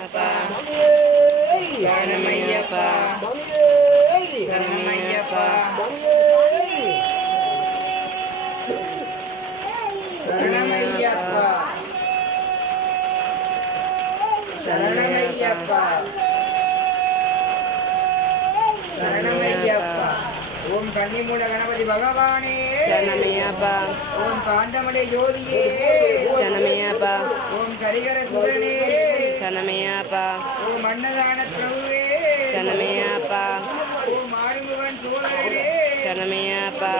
சரணமையப்பா சரணமையப்பா சரணமையப்பா சரணமையப்பா சரணமையப்பா. ஓம் கன்னிமூல கணபதி பகவானே சரணமையப்பா. ஓம் காந்தமலை ஜோதியே சரணமையப்பா. ஓம் கரிகர சுதனே சரணமையப்பா. ஓம் அன்னதான பிரபுவே சரணமையப்பா. ஓம் ஆறுமுகன் சோழரே சரணமையப்பா.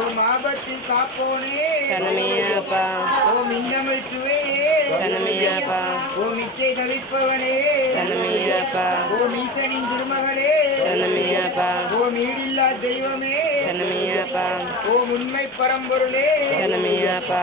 ஓம் ஆபத்தில் காப்போனே சரணமையப்பா. ஓம் இந்தமிழ் சுவையே சரணமையப்பா. ஓம் இச்சை தவிப்பவனே சரணமையப்பா. ஓம் ஈசனின் திருமகளே சரணமையப்பா. ஓம் ஈடில்லா தெய்வமே சரணமையப்பா. ஓம் உண்மை பரம்பொருளே சரணமையப்பா.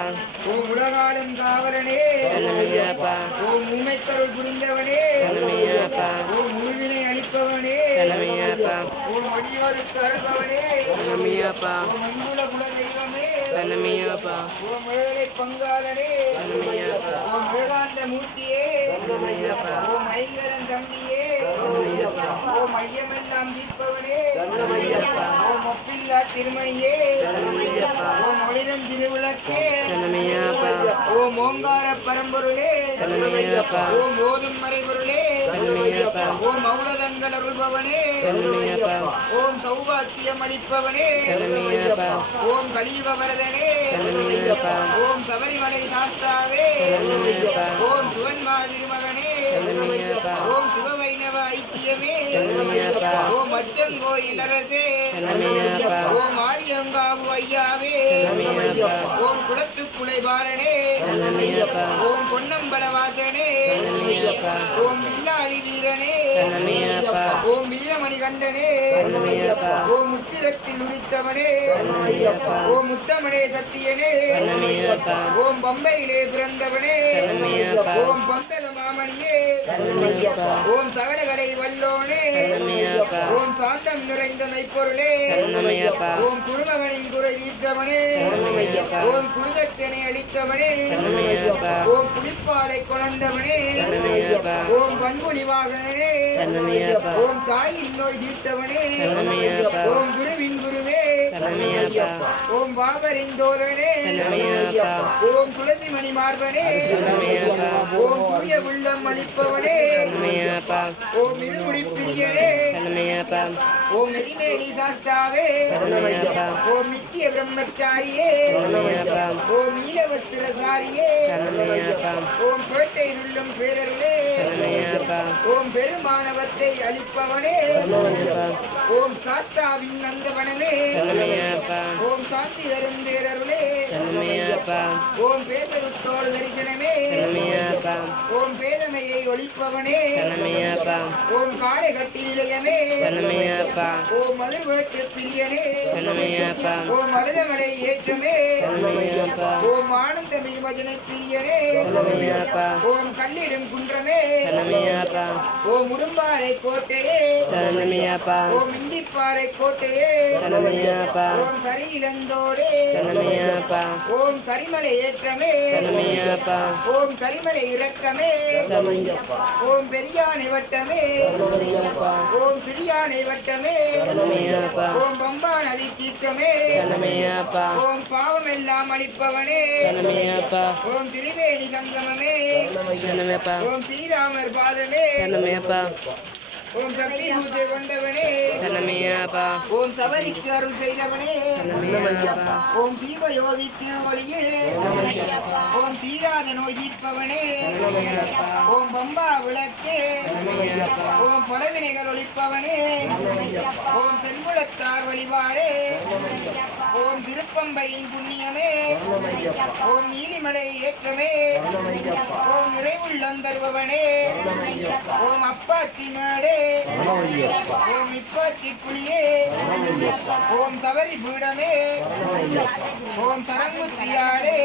ஓம் உலகாலும் காவலனே சரணமையப்பா. ஓம் உண்மைக்கருள் புரிந்தவனே சரணமையப்பா. ஓம் உள்வினை அளிப்பவனே சரணமையப்பா. ஓம் அடியோருக்கு அருள்பவனே சரணமையப்பா. ஓம் அங்குல குல தெய்வமே சரணமையப்பா. ஓம் ஏழை பங்காளனே சரணமையப்பா. ஓம் ஏகாந்த மூர்த்தியே சரணமையப்பா. ஓம் ஐங்கரன் தம்பியே சரணமையப்பா. ஓம் ஐயமெல்லாம் தீர்ப்பவனே சரணமையப்பா. ஓம் ஒப்பில்லா திருமணியே சரணமையப்பா. ஓம் ஒளிதம் திருவிளக்கே சரணமையப்பா. ஓம் ஓங்கார பரம்பொருளே சரணமையப்பா. ஓம் ஓதும் மறைபொருளே சரணமையப்பா. ஓம் மௌனதங்கள் அருள்பவனே சரணமையப்பா. ஓம் சௌபாக்கியம் அளிப்பவனே சரணமையப்பா. ஓம் கலியுக வரதனே சரணமையப்பா. ஓம் சபரிமலை சாஸ்தாவே சரணமையப்பா. ஓம் சுவன்மா திருமகனே சரணமையப்பா. ஓம் சிவவைணவ ஐக்கியமே சரணமையப்பா. ஓம் அச்சங்கோயில் அரசே சரணமையப்பா. ஓம் ஆரியங்காவு ஐயாவே சரணமையப்பா. ஓம் குளத்துக்குலை பாலனே சரணமையப்பா. ஓம் பொன்னம்பல வாசனே சரணமையப்பா. ஓம் வில்லாளி வீரனே சரணமையப்பா. ஓம் வீரமணி கண்டனே சரணமையப்பா. ஓம் முத்திரத்தில் உரித்தவனே சரணமையப்பா. ஓம் முத்தமனே சத்தியனே சரணமையப்பா. ஓம் பம்பையிலே பிறந்தவனே சரணமையப்பா. ஓம் பந்தல மாமணியே சரணமையப்பா. ஓம் சகலகலை வல்லோனே சரணமையப்பா. ஓம் சாந்தம் நிறைந்த மெய்ப்பொருளே சரணமையப்பா. ஓம் குருமகனின் குறை தீர்த்தவனே சரணமையப்பா. ஓம் குருதட்சனை அளித்தவனே சரணமையப்பா. ஓம் புலிப்பாலை கொணர்ந்தவனே சரணமையப்பா. ஓம் பண்புலி வாகனனே சரணமையப்பா. ஓம் தாயின் நோய் தீர்த்தவனே சரணமையப்பா. ஓம் குருவின் குருவே சரணமையப்பா. ஓம் பாபரின் தோழனே சரணமையப்பா. ஓம் துளசிமணி மார்பனே சரணமையப்பா. ஓம் தூய உள்ளம் அளிப்பவனே சரணமையப்பா. ஓம் இருமுடி பிரியனே சரணமையப்பா. ஓம் நெறிமேலி சாஸ்தாவே சரணமையப்பா. ஓம் நித்திய பிரம்மச்சாரியே சரணமையப்பா. ஓம் நீலவஸ்திரசாரியே சரணமையப்பா. ஓம் பேட்டை துள்ளும் பேரர்களே சரணமையப்பா. ஓம் பெருமானவத்தை அளிப்பவனே சரணமையப்பா. ஓம் சாஸ்தாவின் நந்தவனமே சரணமையப்பா. ஓம் சாந்தி தரும் பேரருளே சரணமையப்பா. ஓம் பேதருத்தோடு தரிசனமே சரணமையப்பா. ஓம் பேதமையை ஒழிப்பவனே சரணமையப்பா. ஓம் காளை கட்டி நிலையமே சரணமையப்பா. ஓம் மதுர்வேட்டு பிரியனே சரணமையப்பா. ஓம் மதுரமலை ஏற்றமே சரணமையப்பா. ஓம் ஆனந்த மிகுமஜனை பிரியனே சரணமையப்பா. ஓம் கல்லிடும் குன்றமே சரணமையப்பா. ஓம் உடும்பாறை கோட்டையே சரணமையப்பா. ஓம் இந்திப்பாறை கோட்டையே சரணமையப்பா. ஓம் கரியிலந்தோடே சரணமையப்பா. ஓம் கரிமலை ஏற்றமே சரணமையப்பா. ஓம் கரிமலை இறக்கமே சரணமையப்பா. ஓம் பெரியானை வட்டமே சரணமையப்பா. ஓம் சிறியானை வட்டமே சரணமையப்பா. ஓம் பம்பா நதி தீர்த்தமே சரணமையப்பா. ஓம் பாவமெல்லாம் அளிப்பவனே சரணமையப்பா. ஓம் திரிவேணி சங்கமமே சரணமையப்பா. ஓம் ஸ்ரீராமர் பாதமே சரணமையப்பா. ஓம் சக்தி பூஜை கொண்டவனே சரணமையப்பா. ஓம் சபரிக்கு அருள் செய்தவனே சரணமையப்பா. ஓம் சீவயோகி திருவொழியே ஓம் தீராத நோய் தீர்ப்பவனே ஓம் பம்பா விளக்கே ஓம் பலவினைகள் ஒழிப்பவனே ஓம் தென்குளத்தார் வழிபாடே ஓம் திருப்பம்பையின் புண்ணியமே ஓம் நீலிமலை ஏற்றமே ஓம் நிறைவுள்ளம் தருபவனே ஓம் அப்பாத்தி மேடே ஓம் இப்பாத்தி புலியே ஓம் தவறி பீடமே ஓம் சரங்குத்தியாடே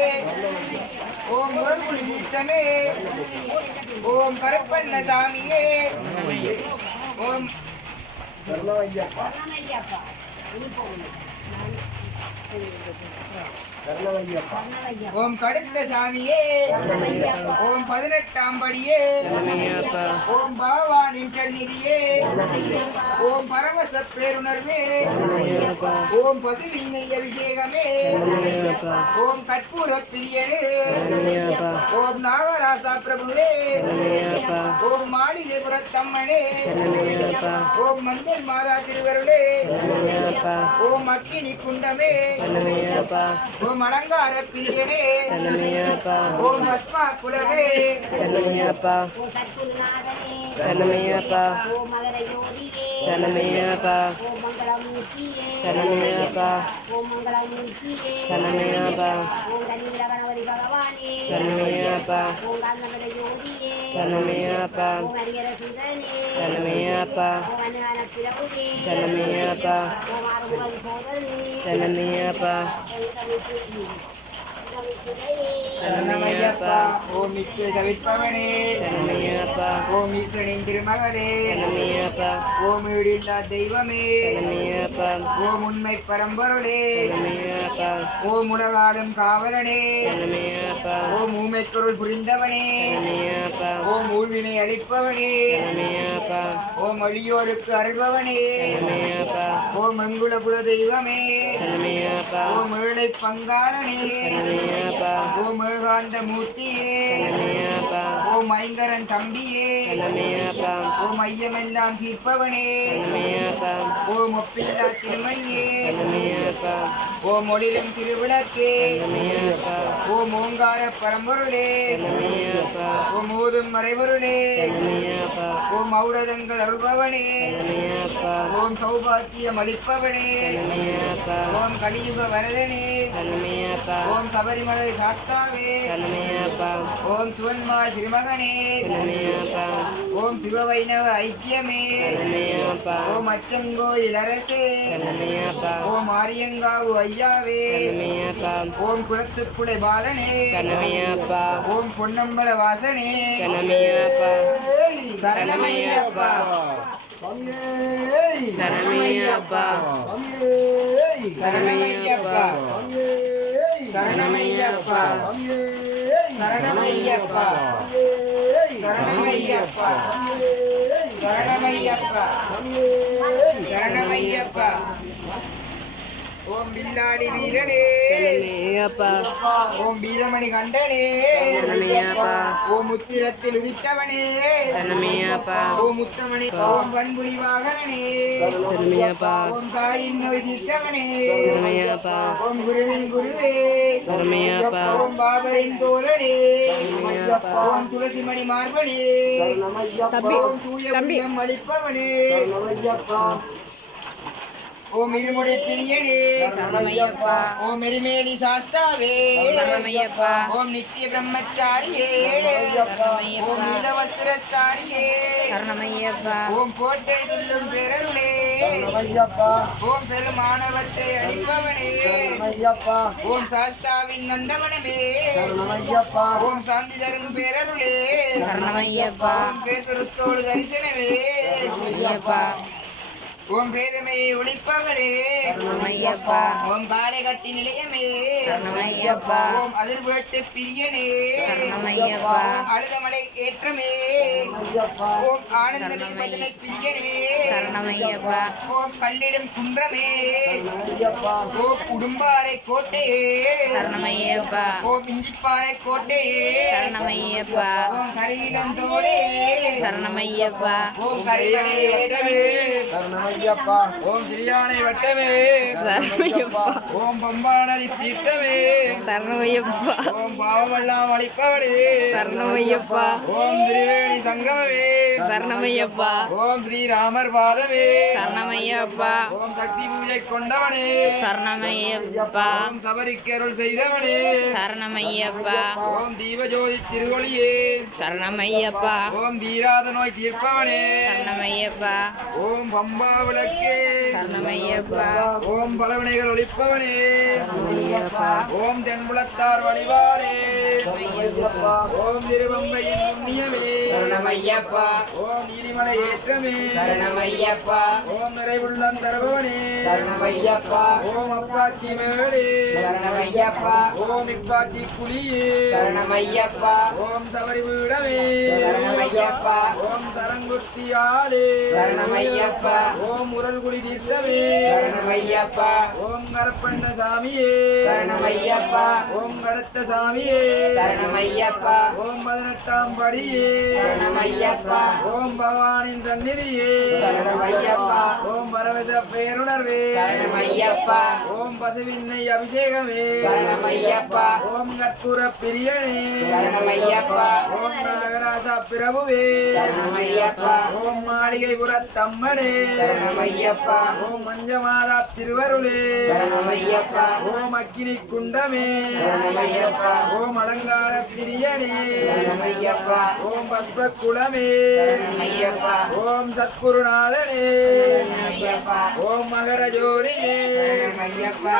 ஓம் முரண்குழி நீட்டமே ஓம் கருப்பண்ண சாமியே ஓம் ஓம் கடுத்த சாமியே ஓம் 18ஆம் படியே சரணமையப்பா ஓம் பகவானின் சந்நிதியே ஓம் பரமச பேருணர்வே சரணமையப்பா ஓம் பசுவின்னை அபிஷேகமே சரணமையப்பா ஓம் கற்பூர பிரியனே சரணமையப்பா ஓம் நாகராசா பிரபுவே சரணமையப்பா ஓம் மாளிகைபுரத்தம்மனே சரணமையப்பா ஓம் மஞ்சள் மாதா திருவருளே சரணமையப்பா ஓம் அக்கினி குண்டமே சரணமையப்பா ஓம் அலங்கார பிரியனே சரணமையப்பா ஓம் பஸ்மா குலவே சரணமையப்பா ஓம் சத்குருநாதனே சரணமையப்பா ஓம் மகர ஜோதியே சரணமையப்பா ஓம் மங்களமூர்த்தியே சரணமையப்பா ஓம் மங்களமூர்த்தியே சரணமையப்பா ஓம் தனிவிர கணபதி பகவானே சரணமையப்பா ஓம் காந்தமத ஜோதியே சரணமையப்பா ஓம் ஹரிஹர சுதனே சரணமையப்பா ஓம் அன்னதான பிரபுவே சரணமையப்பா ஓம் ஆறுமுக சோதரனே சரணமையப்பா ஓம் கவிசுதனே சரணமையப்பா ஓம் நித்திய தவிர்ப்பவனே சரணமையப்பா ஓம் ஈசனின் திருமகனே சரணமையப்பா ஓம் ஈடில்லா தெய்வமே சரணமையப்பா ஓம் உண்மை பரம்பொருளே சரணமையப்பா ஓம் உலகாடும் காவலனே சரணமையப்பா ஓம் ஊமைக்குருள் புரிந்தவனே சரணமையப்பா ஓம் ஊழ்வினை அளிப்பவனே சரணமையப்பா ஓம் அழியோருக்கு அருள்பவனே சரணமையப்பா ஓம் மங்குள குல தெய்வமே சரணமையப்பா ஓம் ஏழை பங்காளனே சரணமையப்பா ஓம் ஏகாந்த மூர்த்தியே சரணமையப்பா ஓம் ஐங்கரன் தம்பியே சரணமையப்பா ஓம் ஐயமெல்லாம் தீர்ப்பவனே சரணமையப்பா ஓம் ஒப்பில்லா திருமணியே சரணமையப்பா ஓம் ஒளிரும் திருவிளக்கே சரணமையப்பா ஓம் ஓங்கார பரம்பொருளே சரணமையப்பா ஓம் ஓதும் மறைபொருளே சரணமையப்பா ஓம் ஔடதங்கள் அருள்பவனே சரணமையப்பா ஓம் சௌபாக்கியம் அளிப்பவனே சரணமையப்பா ஓம் கலியுக வரதனே சரணமையப்பா ஓம் சபரிமலை சாஸ்தாவே சரணமையப்பா ஓம் சுவன்மாள் திருமகனே சரணமையப்பா ஓம் சிவவைணவ ஐக்கியமே சரணமையப்பா ஓம் அச்சங்கோயில் அரசே சரணமையப்பா ஓம் ஆரியங்காவு ஐயாவே சரணமையப்பா ஓம் குளத்துக்குடை பாலனே சரணமையப்பா ஓம் பொன்னம்பல வாசனே சரணமையப்பா சரணமையப்பா சரணமையப்பா சரணமையப்பா சரணமையப்பா சரணமையப்பா சரணமையப்பா சரணமையப்பா சரணமையப்பா ஓம் பில்லாடி வீரனே சரணமையப்பா ஓம் வீரமணி கண்டனே சரணமையப்பா ஓம் முத்திரத்தில் உதித்தவனே சரணமையப்பா ஓம் முத்தமணி ஓம் பண்புலி வாகனனே சரணமையப்பா ஓம் தாயின் நோய் தீர்த்தவனே சரணமையப்பா ஓம் குருவின் குருவே சரணமையப்பா ஓம் பாபரின் தோழனே சரணமையப்பா ஓம் துளசிமணி மார்பனே ஓம் தூய உள்ளம் அளிப்பவனே ஓம் இருமுடி பிரியனே ஓம் எரிமேலி சாஸ்தாவே ஓம் நித்திய பிரம்மச்சாரியே ஓம் நீலவஸ்திரத்தாரியே ஓம் கோட்டை துள்ளும் பெருளே ஓம் பெருமானவத்தை அளிப்பவனே ஓம் சாஸ்தாவின் நந்தவனமே ஓம் சாந்தி தரும் பேரருளே ஓம் பேசுருத்தோடு தரிசனமே ஓம் பேதமையை ஒழிப்பவரே ஓம் காலை கட்டி நிலையமே ஓம் அதிர்வேட்டு பிரியனே ஓம் அழுதமலை ஏற்றமே ஓம் ஆனந்த பஜனை பிரியனே ஓம் கல்லிடும் குன்றமே ஓம் உடும்பாறை கோட்டையே ஓம் இஞ்சிப்பாறை கோட்டையே ஓம் கரையிலந்தோடே ஓம் கரைவடே ஓம் சிறியானை வட்டமே ஓம் பம்பானதி தீர்த்தமே ஓம் பாவமெல்லாம் அளிப்பவனே ஓம் திரிவேணி சங்கமே ஓம் ஸ்ரீராமர் பாதமே ஓம் சக்தி பூஜை கொண்டவனே ஓம் சபரிக்கருள் செய்தவனே ஓம் தீபஜோதி திருவொளியே ஓம் தீராத நோய் தீர்ப்பவனே ஓம் பம்பா விளக்கே ஓம் பலவினைகள் ஒழிப்பவனே ஓம் தென்புலத்தார் வழிபாடே ஓம் திருவம்பையின் புண்ணியமே ஓம் நீலிமலை ஏற்றமே சரணமையப்பா ஓம் நிறைவுள்ளம் தருபவனே சரணமையப்பா ஓம் அப்பாத்தி மேலே சரணமையப்பா ஓம் இப்பாத்தி குழியே சரணமையப்பா ஓம் தவறி வீடமே சரணமையப்பா ஓம் தரங்குத்தியாளே சரணமையப்பா ஓம் முரல் குடி தீர்த்தமே சரணமையப்பா ஓம் கரப்பண்ண சாமியே சரணமையப்பா ஓம் கடத்த சாமியே சரணமையப்பா ஓம் 18ஆம் படியே சரணமையப்பா ஓம் பகவானின் சந்நிதியே சரணமையப்பா ஓம் பரவச பேருணர்வே சரணமையப்பா ஓம் பசுவின்னை அபிஷேகமே சரணமையப்பா ஓம் கற்பூர பிரியனே சரணமையப்பா ஓம் நாகராஜ பிரபுவே சரணமையப்பா ஓம் மாளிகை புறத்தம்மனே சரணமையப்பா ஓம் மஞ்சமாதா திருவருளே சரணமையப்பா ஓம் அக்கினி குண்டமே சரணமையப்பா ஓம் அலங்கார பிரியனே சரணமையப்பா ஓம் பஸ்ப குலமே சரணமையப்பா ஓம் சத்குருநாதனே சரணமையப்பா ஓம் மகர ஜோதியே சரணமையப்பா